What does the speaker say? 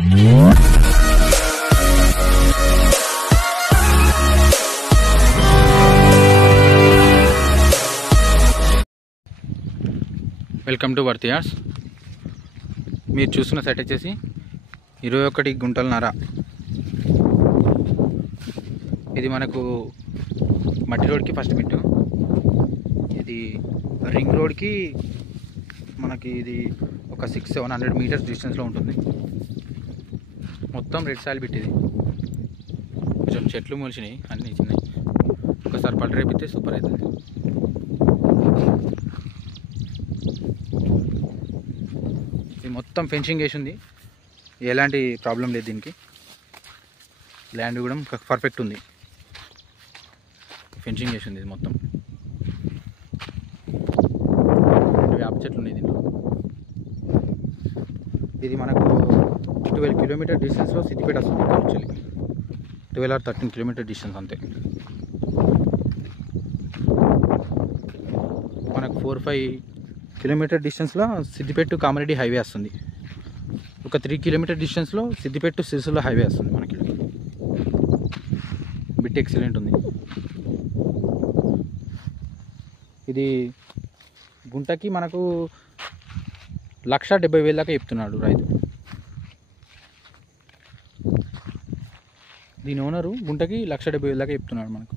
Welcome to worth yards. మీరు చూస్తున్న set వచ్చేసి 21 గుంటలన్నర. ఇది మనకు మట్టి రోడ్కి ఫస్ట్ బిట్టు. ఇది రింగ్ రోడ్కి మనకి ఇది ఒక 600-700 మీటర్స్ డిస్టెన్స్లో ఉంటుంది. మొత్తం రెడ్ సాయిల్ బిట్. ఇది కొంచెం చెట్లు మొలిచినాయి, అన్నీ చిన్నవి. ఒకసారి పట్టు రేపితే సూపర్ అవుతుంది. ఇది మొత్తం ఫెన్సింగ్ వేసి ఉంది, ఎలాంటి ప్రాబ్లం లేదు దీనికి. ల్యాండ్ కూడా పర్ఫెక్ట్ ఉంది, ఫెన్సింగ్ వేసి ఉంది. ఇది మొత్తం వేప చెట్లు ఉన్నాయి దీంట్లో. ఇది మనకు 12 కిలోమీటర్ డిస్టెన్స్లో సిద్దిపేట వస్తుంది. ఇక్కడ నుంచి 12 or 13 కిలోమీటర్ డిస్టెన్స్ అంతే. మనకు 4-5 కిలోమీటర్ డిస్టెన్స్లో సిద్దిపేట టు కామారెడ్డి హైవే వస్తుంది. ఒక 3 కిలోమీటర్ డిస్టెన్స్లో సిద్దిపేట టు సిరిసిల్ల హైవే వస్తుంది. మనకి బిట్ ఎక్సలెంట్ ఉంది. ఇది గుంటకి మనకు 1,70,000 దాకా చెప్తున్నాడు రైతు. దీని ఓనరు గుంటకి 1,70,000 దాకా చెప్తున్నాడు మనకు.